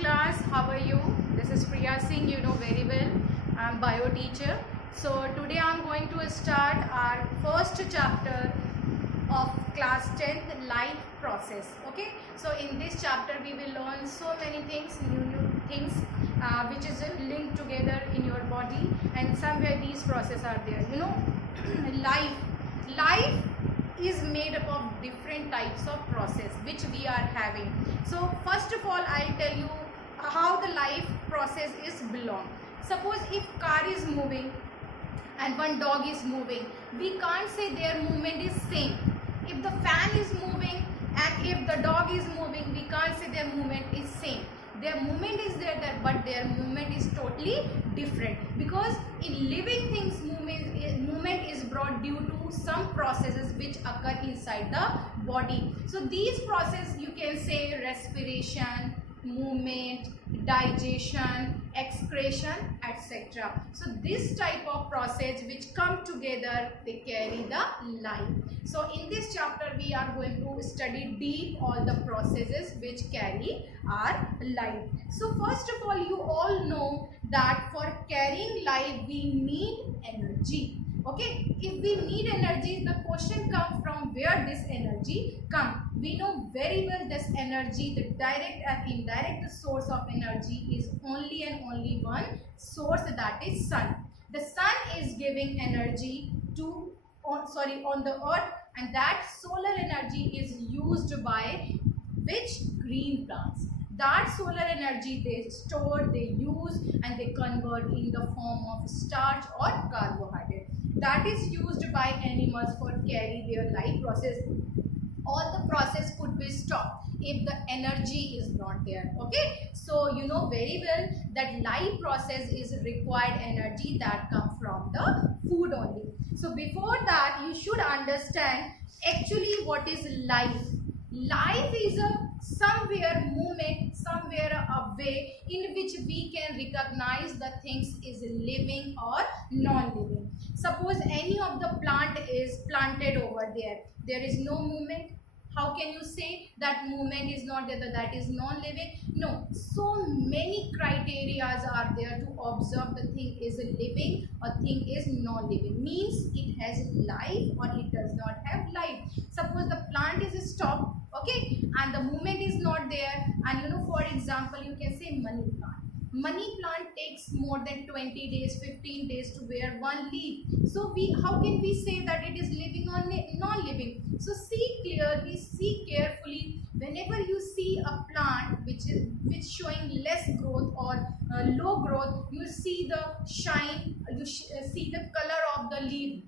class, how are you? This is Priya Singh, you know very well. I'm bio teacher. So today I'm going to start our first chapter of class 10th life process. Okay, so in this chapter we will learn so many things, new things which is linked together in your body, and somewhere these processes are there. You know, life is made up of different types of process which we are having. So first of all, I'll tell you how the life process is belong. Suppose if car is moving and one dog is moving, we can't say their movement is same. If the fan is moving and if the dog is moving, we can't say their movement is same. Their movement is there, but their movement is totally different, because in living things movement is brought due to some processes which occur inside the body. So these processes, you can say respiration, movement, digestion, excretion, etc. So this type of process which come together, they carry the life. So in this chapter we are going to study deep all the processes which carry our life. So first of all, you all know that for carrying life we need energy. Okay, if we need energy, the question comes from where this energy come. We know very well this energy, the direct and indirect source of energy is only and only one source, that is sun. The sun is giving energy to on the earth, and that solar energy is used by which green plants. That solar energy they store, they use, and they convert in the form of starch or carbohydrate. That is used by animals for carry their life process. All the process could be stopped if the energy is not there. Okay, so you know very well that life process is required energy that come from the food only. So before that, you should understand actually what is life. Life is a somewhere movement, somewhere a way in which we can recognize the things is living or non-living. Suppose any of the plant is planted over there, there is no movement. How can you say that movement is not there, that is non-living? No, so many criteria are there to observe the thing is living or thing is non-living. Means it has life or it does not have life. Suppose the plant is stopped, okay, and the movement is not there, and you know, for example, you can say money plant. Money plant takes more than 20 days, 15 days to bear one leaf. So how can we say that it is living or non-living? So see clearly, see carefully. Whenever you see a plant which showing less growth or low growth, you see the shine, you see the color of the leaf.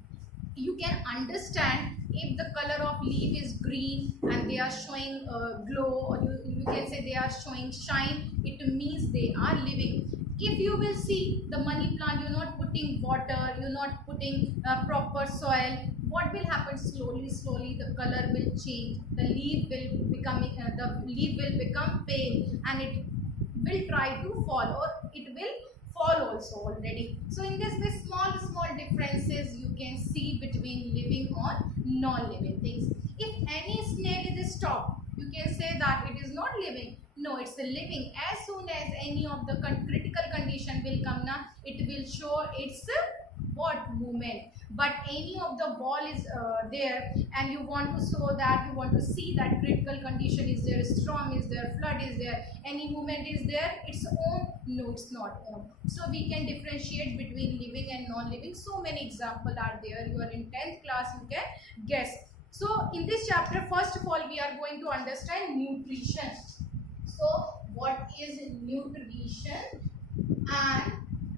You can understand if the color of leaf is green and they are showing glow, or you can say they are showing shine, it means they are living. If you will see the money plant, you're not putting water, you're not putting proper soil, what will happen? Slowly the color will change, the leaf will become pale, and it will try to fall, or it will fall also already. So in this small differences you can see between living or non-living things. If any snail is stopped, you can say that it is not living. No, it's a living. As soon as any of the critical condition will come now, it will show its what movement. But any of the ball is there, and you want to show that, you want to see that critical condition is there, storm is there, flood is there, any movement is there, it's on? No, it's not on. So we can differentiate between living and non-living. So many examples are there. You are in 10th class, you can guess. So in this chapter, first of all, we are going to understand nutrition. So what is nutrition and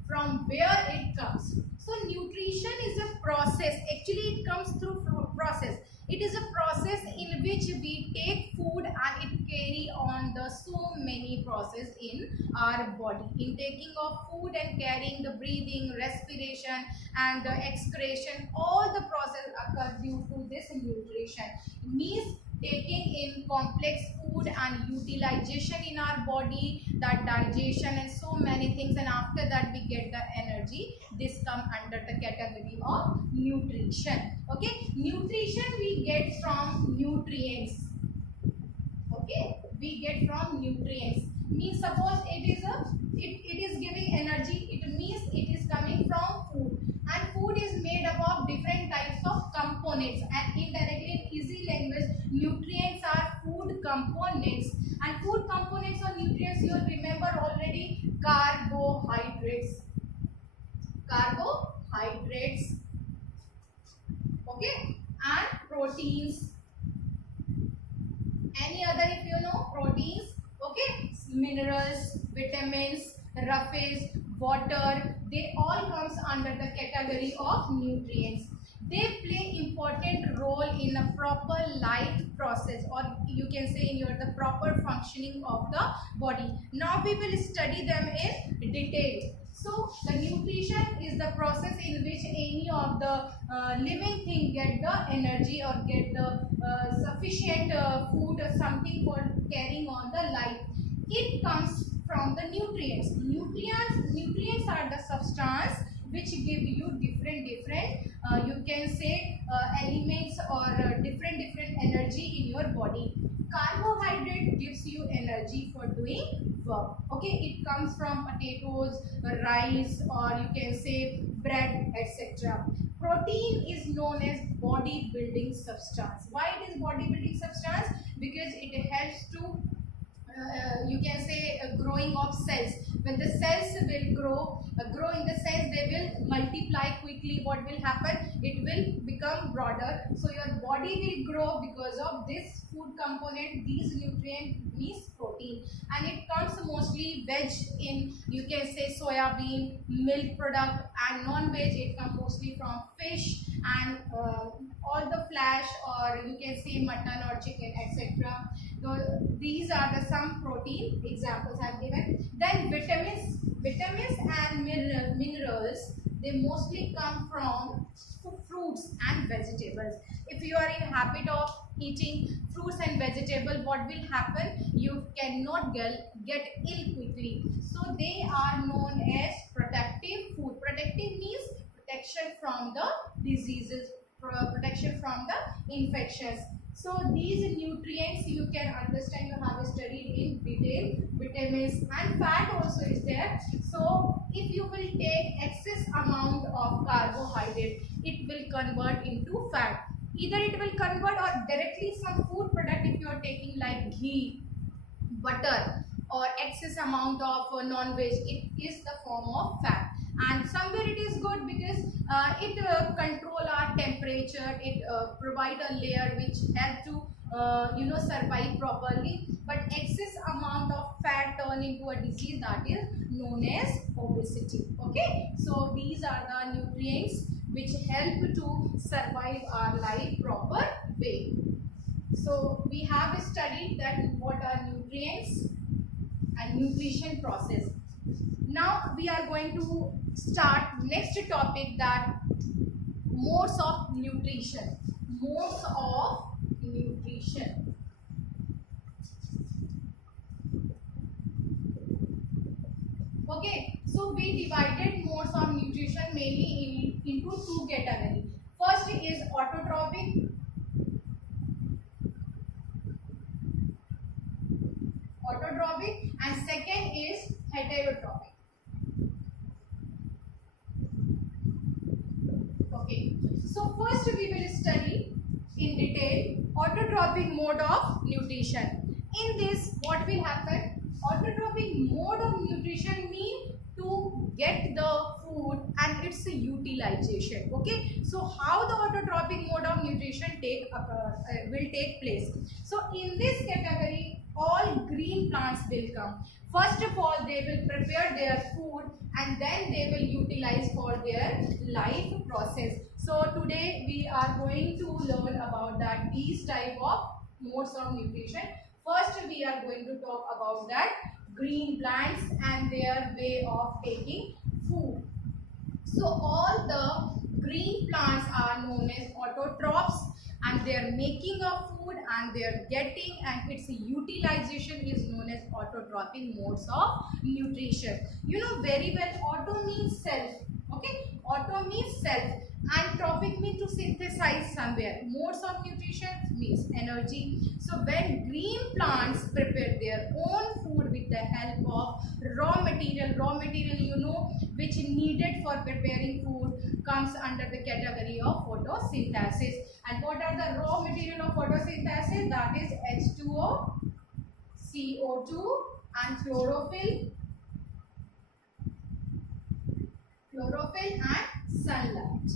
from where it comes? So nutrition is a process. Actually, it comes through process. It is a process in which we take food and it carry on the so many process in our body. In taking of food and carrying the breathing, respiration, and the excretion, all the process occur due to this nutrition. It means taking in complex food and utilization in our body, that digestion and so many things, and after that we get the energy. This come under the category of nutrition. Okay, nutrition we get from nutrients. Okay, we get from nutrients. Means suppose components. And food components or nutrients, you will remember already: carbohydrates, carbohydrates, okay, and proteins. Any other if you know? Proteins, okay, minerals, vitamins, roughage, water, they all comes under the category of nutrients. They play important role in a proper life process, or you can say in the proper functioning of the body. Now we will study them in detail. So the nutrition is the process in which any of the living thing get the energy or get the sufficient food or something for carrying on the life. It comes from the nutrients. Nutrients are the substance which give you different you can say elements or different energy in your body. Carbohydrate gives you energy for doing work. Okay, it comes from potatoes, rice, or you can say bread, etc. Protein is known as body building substance. Why it is body building substance? Because it helps to you can say growing of cells. When the cells will grow in the sense they will multiply quickly, what will happen? It will become broader. So your body will grow because of this food component, these nutrient means protein. And it comes mostly veg in, you can say soya bean, milk product, and non-veg it comes mostly from fish and all the flesh, or you can say mutton or chicken, etc. So these are the some protein examples I have given. Then vitamins and minerals, they mostly come from fruits and vegetables. If you are in habit of eating fruits and vegetables, what will happen? You cannot get ill quickly. So they are known as protective food. Protective means protection from the diseases, protection from the infections. So these nutrients you can understand, you have studied in detail. Vitamins and fat also is there. So if you will take excess amount of carbohydrate, it will convert into fat. Either it will convert or directly some food product if you are taking like ghee, butter, or excess amount of non-veg, it is the form of fat. And somewhere it is good because it control our temperature, it provide a layer which help to survive properly. But excess amount of fat turn into a disease that is known as obesity. Okay, so these are the nutrients which help to survive our life proper way. So we have studied that what are nutrients and nutrition process. Now we are going to start next topic, that modes of nutrition. Modes of nutrition. Okay, so we divided modes of nutrition mainly into two categories. First is autotrophic. And second is heterotrophic. Okay, so first we will study in detail autotrophic mode of nutrition. In this, what will happen? Autotrophic mode of nutrition means to get the food and its utilization. Okay, so how the autotrophic mode of nutrition will take place? So in this category, all green plants will come. First of all, they will prepare their food and then they will utilize for their life process. So today we are going to learn about that these type of modes of nutrition. First we are going to talk about that green plants and their way of taking food. So all the green plants are known as autotrophs, and they are making of food and they are getting, and its utilization is known as autotrophic modes of nutrition. You know very well, auto means self. Okay, auto means self and trophic means to synthesize somewhere. Modes of nutrition means energy. So when green plants prepare their own food with the help of raw material you know which needed for preparing food comes under the category of photosynthesis. And what are the raw material of photosynthesis? That is H2O, CO2 and chlorophyll and sunlight.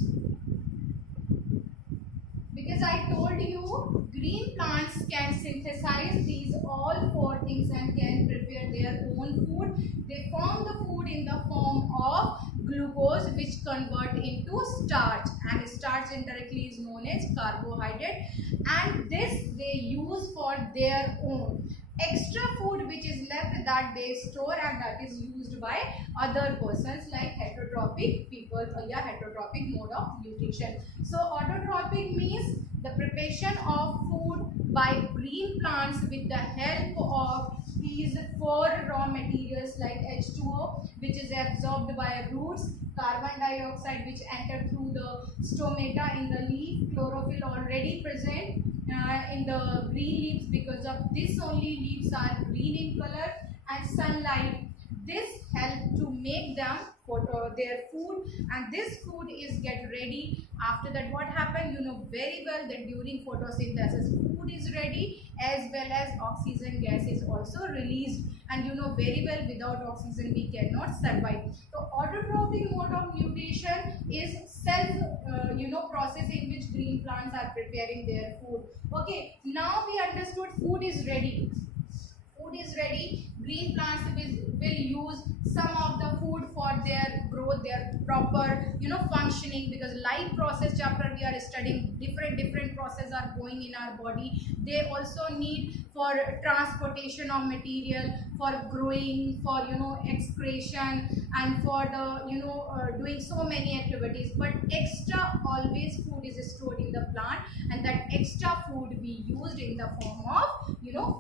Because I told you green plants can synthesize these all four things and can prepare their own food. They form the food in the form of glucose, which convert into starch, and starch indirectly is known as carbohydrate, and this they use for their own. Extra food which is left, that they store and that is used by other persons like heterotrophic people, heterotrophic mode of nutrition. So autotrophic means the preparation of food by green plants with the help of these four raw materials like H2O, which is absorbed by roots, carbon dioxide which enter through the stomata in the leaf, chlorophyll already present in the green leaves, because of this only leaves are green in color, and sunlight. This help to make them their food, and this food is get ready. After that, what happened? You know very well that during photosynthesis, food is ready as well as oxygen gas is also released, and you know very well without oxygen we cannot survive. So autotrophic mode of nutrition is self process in which green plants are preparing their food. Okay, now we understood food is ready. Food is ready. Green plants will use some of the food for their growth, their proper functioning, because life process chapter we are studying different processes are going in our body. They also need for transportation of material, for growing, for excretion, and for the doing so many activities. But extra always food is stored in the plant, and that extra food we used in the form of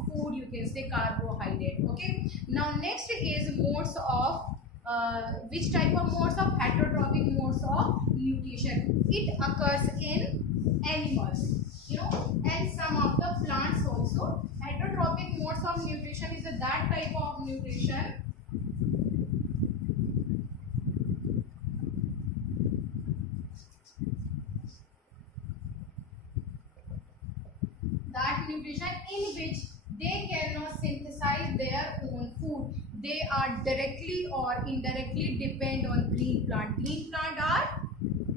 food, you can say carbohydrate. Okay, now next is modes of which type of modes of heterotrophic modes of nutrition. It occurs in animals, and some of the plants also. Heterotrophic modes of nutrition is that type of nutrition in which they cannot synthesize their own food. They are directly or indirectly depend on green plant. Green plant are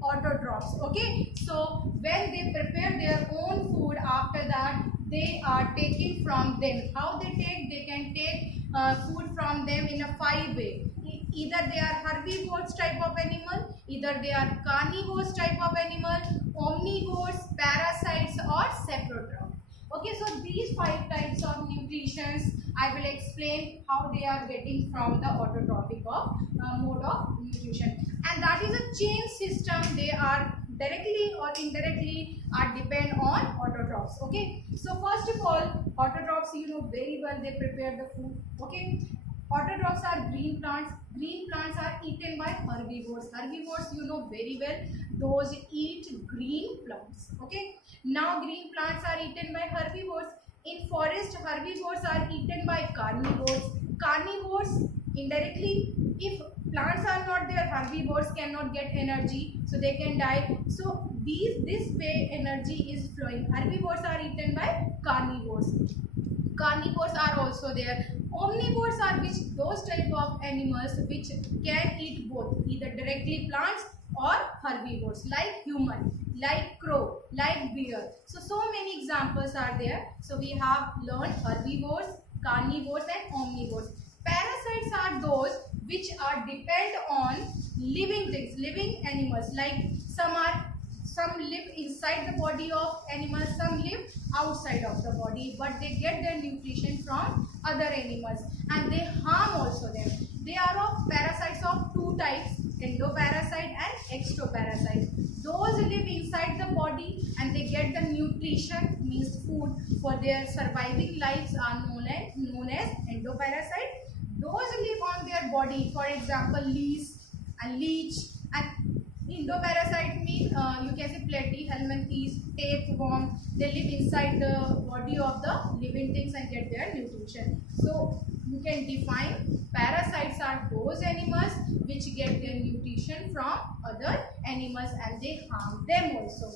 autotrophs. Okay, so when they prepare their own food, after that they are taking from them. How they take? They can take food from them in a 5 way. Either they are herbivores type of animal, either they are carnivores type of animal, omnivores, parasites, or saprotrophs. Okay, so these 5 types of nutritions I will explain how they are getting from the autotrophic of mode of nutrition, and that is a chain system. They are directly or indirectly are depend on autotrophs. Okay, so first of all, autotrophs very well, they prepare the food. Okay, autotrophs are green plants. Green plants are eaten by herbivores. Herbivores very well, those eat green plants. Okay, now green plants are eaten by herbivores. In forest, herbivores are eaten by carnivores. Carnivores indirectly, if plants are not there, herbivores cannot get energy, so they can die. So this way energy is flowing. Herbivores are eaten by carnivores. Carnivores are also there. Omnivores are those type of animals which can eat both, either directly plants or herbivores, like human, like crow, like bear. So many examples are there. So we have learned herbivores, carnivores, and omnivores. Parasites are those which are depend on living things, living animals. Like some live inside the body of animals, some live outside of the body, but they get their nutrition from other animals, and they harm also them. They are of parasites of 2 types, endoparasite and extoparasite. Those live inside the body and they get the nutrition, means food for their surviving lives, are known as endoparasite. Those live on their body, for example leaves and leech. And endoparasite mean you can say platyhelminthes, tapeworm. They live inside the body of the living things and get their nutrition. So you can define parasites are those animals which get their nutrition from other animals and they harm them also.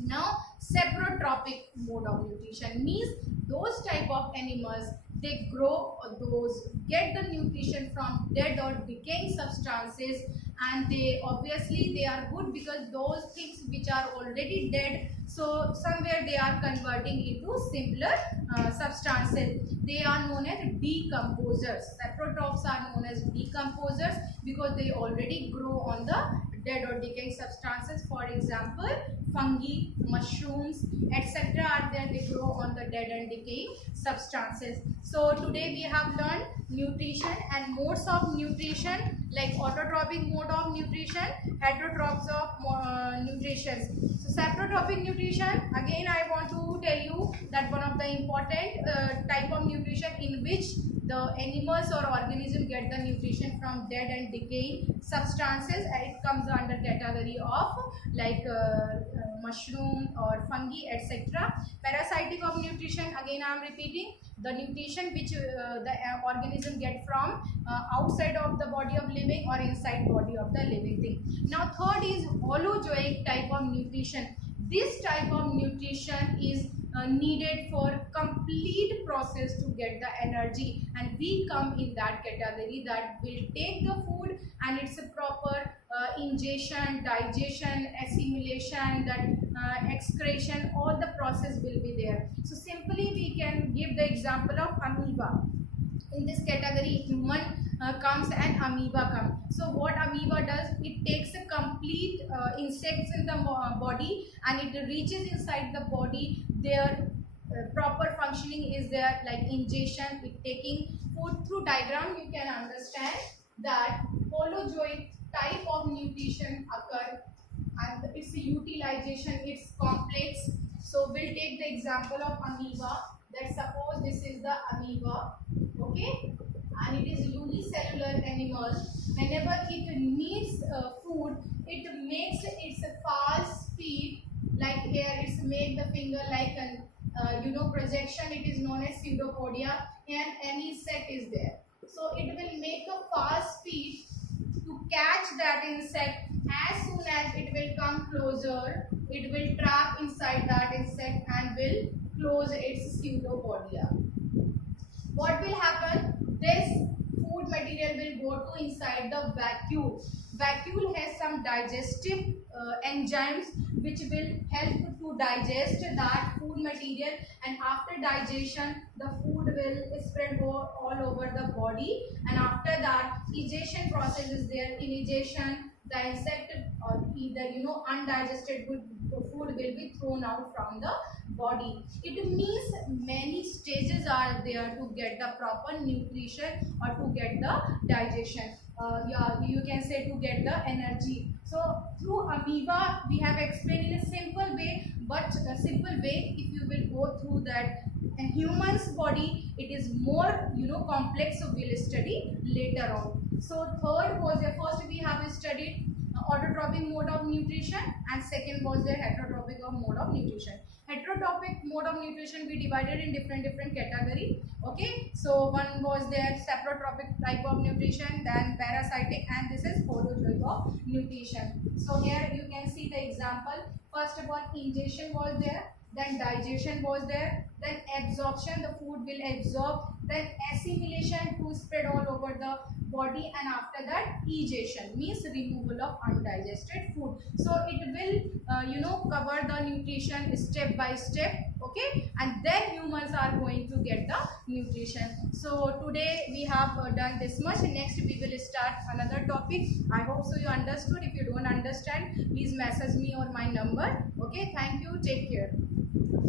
Now saprotrophic mode of nutrition means those type of animals they grow those, get the nutrition from dead or decaying substances, and they obviously they are good because those things which are already dead, so somewhere they are converting into simpler substances. They are known as decomposers. Saprotrophs are known as decomposers because they already grow on the dead or decaying substances. For example, fungi, mushrooms, etc. are there. They grow on the dead and decaying substances. So today we have learned nutrition and modes of nutrition, like autotrophic mode of nutrition, heterotrophs of nutrition. So saprotrophic nutrition, again I want to tell you that one of the important type of nutrition in which the animals or organism get the nutrition from dead and decaying substances, and it comes under category of like mushroom or fungi, etc. Parasitic of nutrition, again I am repeating, the nutrition which the organism get from outside of the body of living or inside body of the living thing. Now third is holozoic type of nutrition. This type of nutrition is needed for complete process to get the energy, and we come in that category that will take the food and it's a proper ingestion, digestion, assimilation, that excretion, all the process will be there. So simply we can give the example of amoeba. In this category human comes and amoeba comes. So what amoeba does, it takes a complete insects in the body and it reaches inside the body. Their proper functioning is there, like ingestion, it taking food. Through diagram you can understand that holozoic type of nutrition occur and its utilization, it's complex. So we'll take the example of amoeba. That suppose this is the amoeba, okay, and it is unicellular animal. Whenever it needs food, it makes its false feet, like here it's make the finger like an projection. It is known as pseudopodia, and any insect is there, so it will make a false feet to catch that insect. As soon as it will come closer, it will trap inside that insect and will close its pseudopodia. What will happen? This food material will go to inside the vacuole. Vacuole has some digestive enzymes which will help to digest that food material, and after digestion the food will spread all over the body, and after that egestion process is there. In egestion, the insect or either undigested food will be thrown out from the body. It means many stages are there to get the proper nutrition or to get the digestion. Yeah, you can say to get the energy. So through amoeba we have explained in a simple way, but a simple way if you will go through that a human's body, it is more complex, so we'll study later on. So third was the first we have studied autotrophic mode of nutrition, and second was the heterotrophic mode of nutrition. Heterotrophic mode of nutrition we divided in different category. Okay, so one was there saprotrophic type of nutrition, then parasitic, and this is holozoic of nutrition. So here you can see the example. First of all, ingestion was there, then digestion was there, then absorption, the food will absorb, then assimilation to spread all over the body, and after that egestion means removal of undigested food. So it will cover the nutrition step by step, okay, and then humans are going to get the nutrition. So today we have done this much. Next we will start another topic. I hope so you understood. If you don't understand, please message me or my number. Okay, thank you, take care.